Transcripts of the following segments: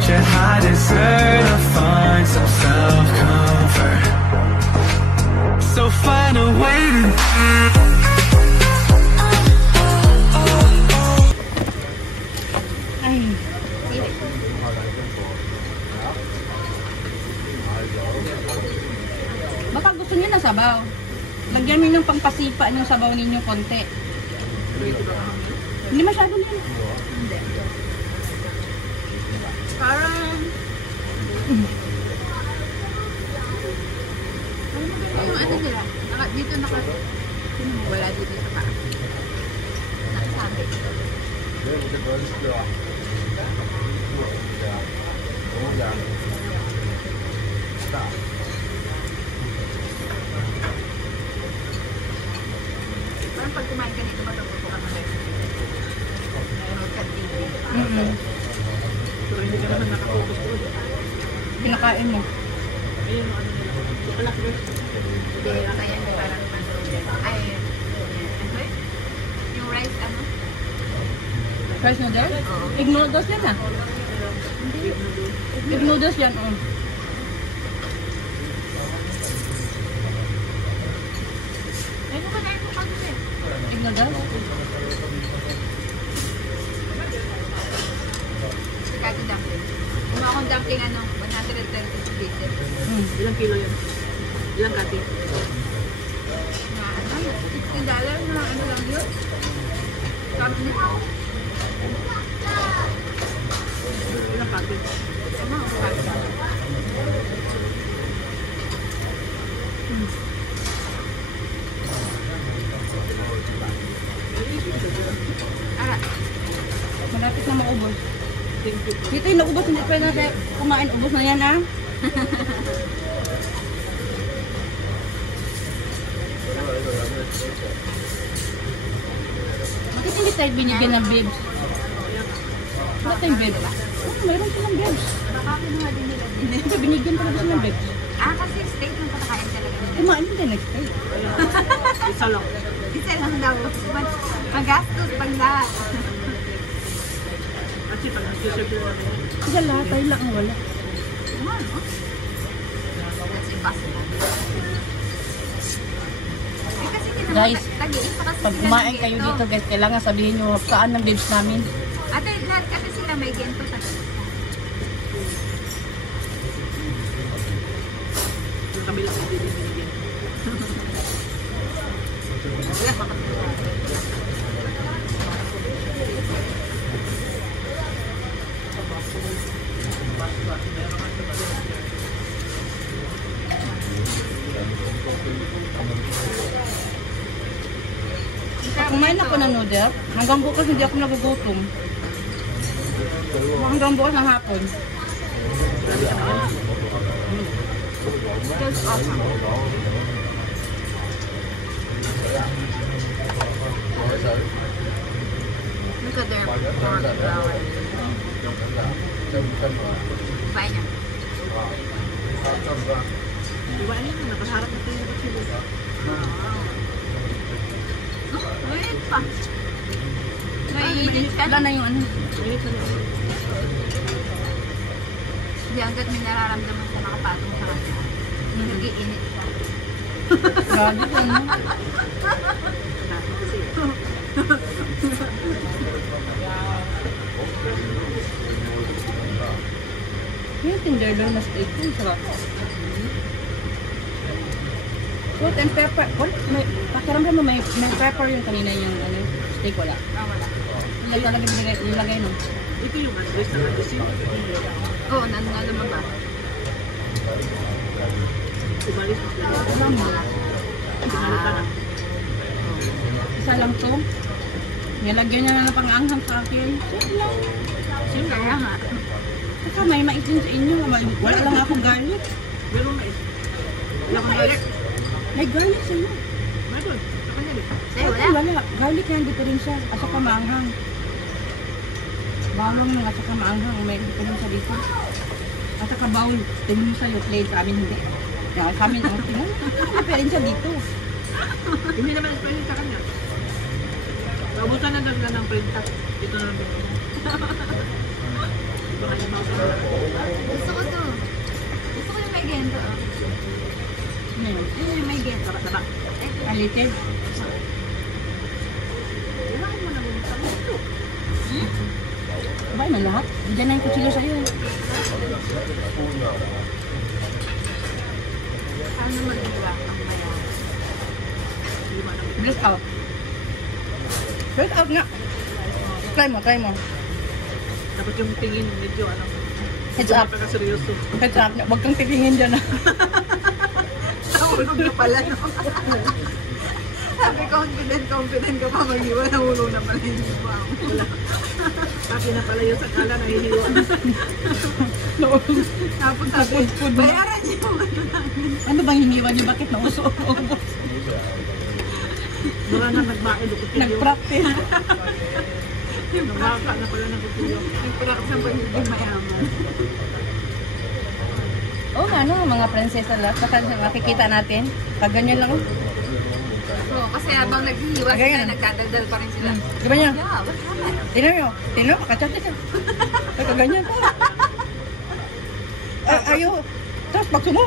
want you, I deserve to find some self-comfort. So find a way to baka gusto niyo na sabaw. Lagyan niyo ng pampasipa ng sabaw ninyo konti. Hindi masyado na. Hindi. Parang yung ano nila, dito wala dito sa paa. Nakasabi. Parang pag kumain ka nito, matututo ka na rin. Meron ka TV. Pero hindi ka naman nakafocus doon. Pinakain mo. Ayun, ano nila. Sukalak doon. Hindi, kaya may parang ay, yung rice, ano? Rice noodles? Egg noodles yan ah. Egg noodles yan, oh. Ay, kung kanain mo kasi eh. Egg noodles? Kati dumpling. Kung akong dumpling, ano, 120 pieces. Ilang kilo yun? Ilang kati? Na ano, $60 na ano lang yun. Sabi niya. Ilang kati? Ano, kati. Malapit na maubos. Dito yung naubos, hindi pa natin kumain. Ubos na yan ah. Bakit hindi tayo binigyan ng bibs? Bakit yung bibs? Oh, mayroon silang bibs. Nakakinuha din nila din. Hindi, binigyan talaga sila ng bibs. Ah, kasi steak yung patakain talaga nila. Kumain din next time. Isa lang. Isa lang daw. Magastos pag lahat. Kasi pag nag-serve na namin. Kaya lahat tayo lang ang wala. Ano? That's impossible. Eh, kasi Guys, tag-iisa kasi pag sila kumain ng kayo gento. dito guys, kailangan sabihin nyo saan ng bibs namin. Ate, lahat kasi sila may gento sa Yung kabilang hindi din binigyan. Kumain ako ng noodle. Hanggang bukas hindi ako nagugutom. Hanggang bukas ng hapon. That's awesome. Look at their pork flour. Fine niya. Diba ano yun? Nakaharap na tayo ng chili. Wait pa. Naiinit ka Wala na yung ano. Mainit na yun. Hindi hanggat may nararamdaman sa nakapatong sa kanya. Nag-iinit siya. Grabe ko ano. Kasi kasi. Yung tenderloin na steak ko, sarap. Salt and pepper. What? Pakiramdam mo may pepper yung kanina yung ano, steak wala. Ah, wala. Yan talaga nilagay no. Ito yung address ng address yun. Oo, lumabas. Umalis mo sila. Alam mo, Sinalo ka na. isa lang to. Nilagyan niya na ng pang-anghang sa akin. Sweet lang. Kaya nga. Saka may maitin sa inyo. Wala lang akong garlic. Meron na eh. Wala kang garlic. May garlic sa inyo. Meron. Sa kanya eh. Sa'yo, wala. Wala. Garlic yan, dito rin siya. At saka maanghang. Bawang nga at saka maanghang. May dito rin siya dito. At saka bawang. Tingin sa'yo, plain. Sa amin hindi. Kaya sa amin, ang tingin. May rin siya dito. Hindi naman pwede sa kanya. Naubusan na nagla ng print tag. Ito na lang. Baka yung Gusto ko to. Gusto ko yung may gento. Oh. Ngayon, Ayun yung may gento. Taba. alitin. Kailangan mo na bumutang ito. Sabay na lahat. Diyan na yung kutsilo sa'yo. Paano mag-iwa ang bayan? Lima na. Breath out. Breath out nga. Try mo, try mo. Dapat yung tingin medyo ano. Heads up. Napaka-seryoso. Heads up. Huwag kang titingin dyan ah. Nahulog na pala, no? Sabi, confident ka pa mag-iwa. Nahulog na pala yung iwa. Sabi na pala yung sakala na hihiwa. Tapos sabi, bayaran niyo. Ano bang hiniwan niyo? Bakit nauso? Mura na nagbae, lukot kayo. Nag-practice. Nagwaka na pala ng kutuyo. Nagpraksa pa yung mayaman. Oo nga, no, mga prinsesa lahat. Saka makikita natin. Pag ganyan lang. Oo, kasi habang naghihiwa Agay sila, yan. nagdadaldal pa rin sila. Di ba niya? Yeah, what happened? Tingnan nyo. Tingnan mo, kachat siya. Pagka ganyan pa. Ayaw. Tapos bakso mo.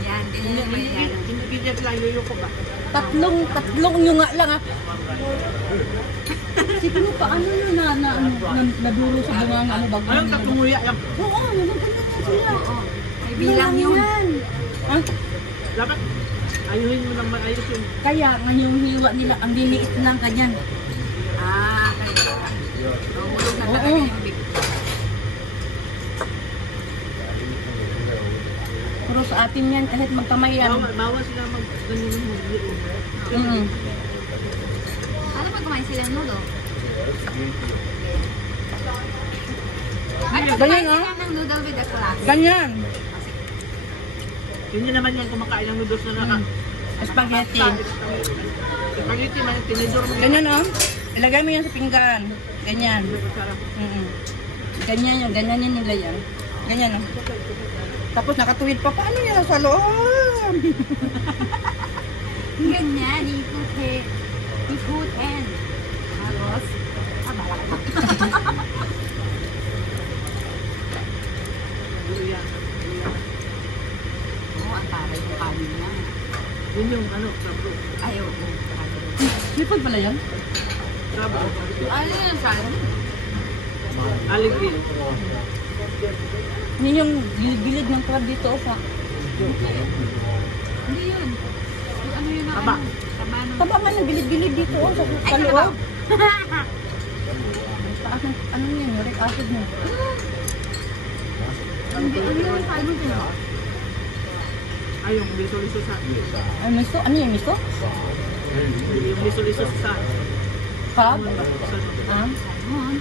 Yan, ganyan yung may yan. Hindi dyan lang yuyuko ba? Tatlong nyo nga lang ah. Siguro paano yun naduro sa bunga ano bago. Ayun, tatlumuya yan. Oo, nagaganda sila. Oo. May bilang yun. Ah, Dapat, ayuhin mo lang maayos yung kaya ngayong hiwa nila, ang liliit lang kanyan. Ah, kaya. Mahulog na talaga Oo. yung big. Pero sa atin yan, kahit magkamay yan. bawal sila mag-ganyan yung mag-iyon. Ano pag kumain sila ng noodle? Ano pag Ganyan, kumain ah. sila ng noodle with a class? Ganyan. Yun yun naman yan kumakain ng noodles na naka. Spaghetti. Spaghetti man, tinidor mo yan. Ganyan oh. Ilagay mo yan sa pinggan. Ganyan. Sarap. Ganyan yun. Ganyan yun nila yan. Ganyan oh. Tapos nakatuwid pa. Paano yan sa loob? Ganyan, ikutin. Ikutin. Tapos, bala ka. Yan. Oo, ang taray yung kanin niya. Yun yung ano, sabro. Ay, oo. Seafood pala yan? Sabro. Ano yan, Sal? Aligil. Yun yung gilid-gilid ng crab dito oh, sa Hindi yun. Yung ano yun ang Taba. ano? Taba ng... taba nga yung gilid-gilid dito oh, sa Ay, kalabaw. loob. Taas ng ano yan, uric acid mo. Hindi, ano yun? Paano din? Ay, yung liso-liso sa. Ay, miso? Ano yung miso? Yung liso-liso sa. Crab? Sa Ah? Salmon.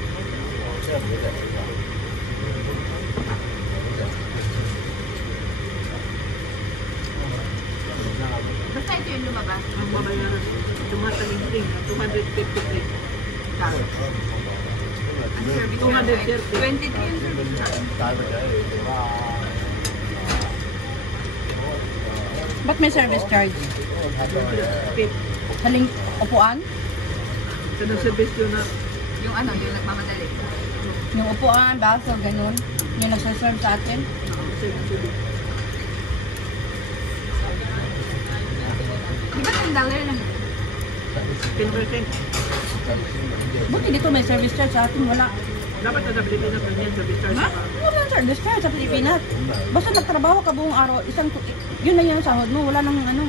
Basta ito yung lumabas. ang babayaran. Tumatalinting. 253. Ang service 230. 23 yung service charge. Ba't may service charge? Pit. Haling upuan? Sa nag-service yun na. Yung ano, yung nagmamadali. Yung upuan, baso, ganun. Yung nagsaserve sa atin. Di ba $10 lang? 10%. Buti dito may service charge sa atin, wala. Dapat na Pilipinas na yan sa discharge. Ha? Wala service charge sa Pilipinas. Basta nagtrabaho ka buong araw, yun na yung sahod mo, wala nang ano.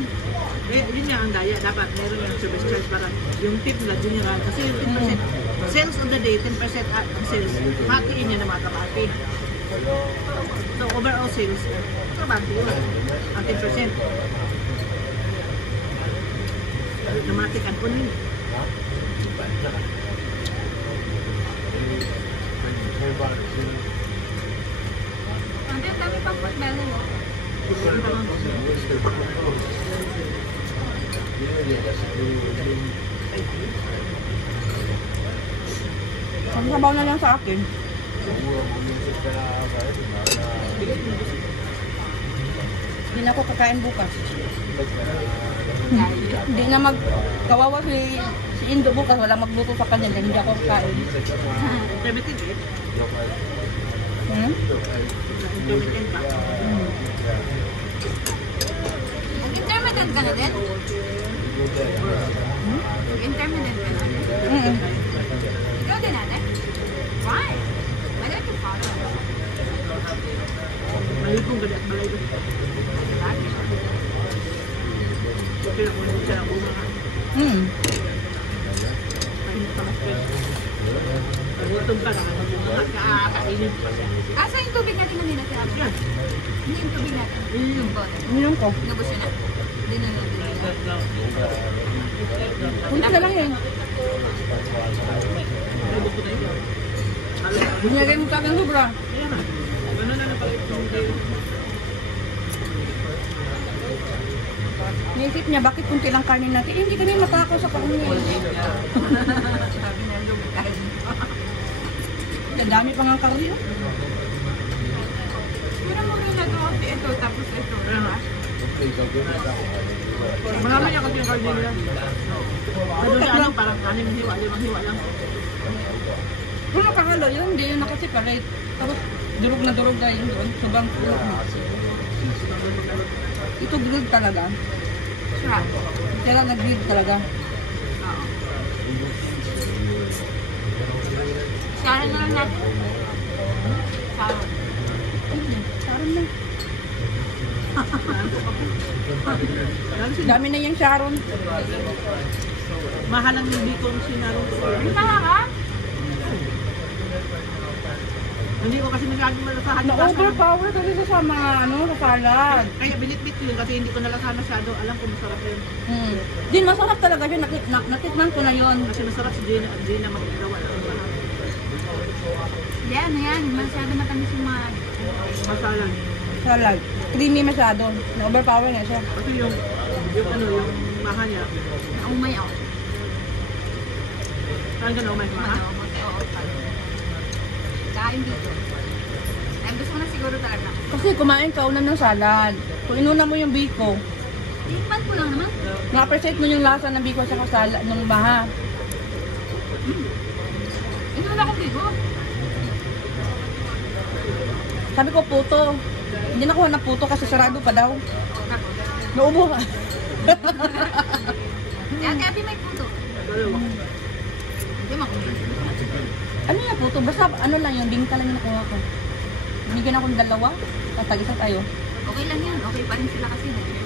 Eh, yun nga ang daya. Dapat meron yung service charge para yung tip na general. Kasi yung 10%, sales on the day, 10% ang sales. Hatiin niya na mga kapati. So, overall sales, kapati yun. Ang 10%. Namatikan po nila. Ang dami pang food melon. Yun pa lang. Ang sabaw na lang sa akin. Hindi na ako kakain bukas. Hindi na kawawa si Si Indo bukas, wala magluto sa kanya, hindi ako kain. Intermittent eh. Hmm? Intermittent pa. Intermittent ka na din? Intermittent ka na? Mm. Ikaw din ate? Why? Why don't you follow? Mali kong ganda at malay ko. Pero kung hindi siya ako mga Mm. mainit pa mas fresh. Pagutong ka na, kainin pa siya. Asa yung tubig natin na ninatira? Yan. Hindi yung tubig natin. Yung bote. Inom ko. Inubos yun na. Hindi na lang. Kunti na lang yun. Lubog ko na yun. Binigay mo sa akin sobra. Kaya na. Ganun na napalit ko. Naisip niya, bakit kunti lang kanin natin? Eh, hindi kami matakaw sa kanin. Sabi na lumikain. Nadami pa nga karni. Oh. Pero mo rin na ito, tapos ito. Marami niya kasi yung carding niya. Ano niya, ano, parang kanin hiwa, limang hiwa lang. Kung nakahalo, yun, hindi yun nakasiparate. Tapos, durog na yun doon. Sobrang puno. Ito grilled talaga. Sarap. Kaya nag-grilled talaga. Oo. Sharon na lang natin. Sharon. Sharon na. Lalo siya, Dami na yung Sharon. mahal ang bicon sinarong ko. Ang ka? Hindi ko kasi masyadong malasahan yung lasa. Na-overpower kasi sa mga sa salad. Kaya binit-bit ko yun kasi hindi ko nalasahan masyado. Alam ko masarap yun. Din, masarap talaga yun. Natikman ko na yun. Kasi masarap si Gina magagawa ng lahat. Hindi, ano yan. Masyado matamis yung mga... Masalan. Salad. Creamy masyado. Na-overpower na siya. Kasi yung mahal niya. Naumay ako. Saan ka na umay ko, ha? Oo. Kain dito. Ay, gusto ko na siguro talaga. Kasi kumain ka una ng salad. Kung inuna mo yung biko, Tikman ko lang naman. na-appreciate mo yung lasa ng biko sa salad ng baha. Inuna ko dito. Sabi ko puto. Hindi nakuha na puto kasi sarado pa daw. Naubo ka. Ate, may puto. Dalawa. Hindi makulit. Ano yung puto? Basta ano lang yung bingka lang yung nakuha ko. Binigyan ako ng dalawa. Tatag-isa tayo. Okay lang yan. Okay pa rin sila kasi.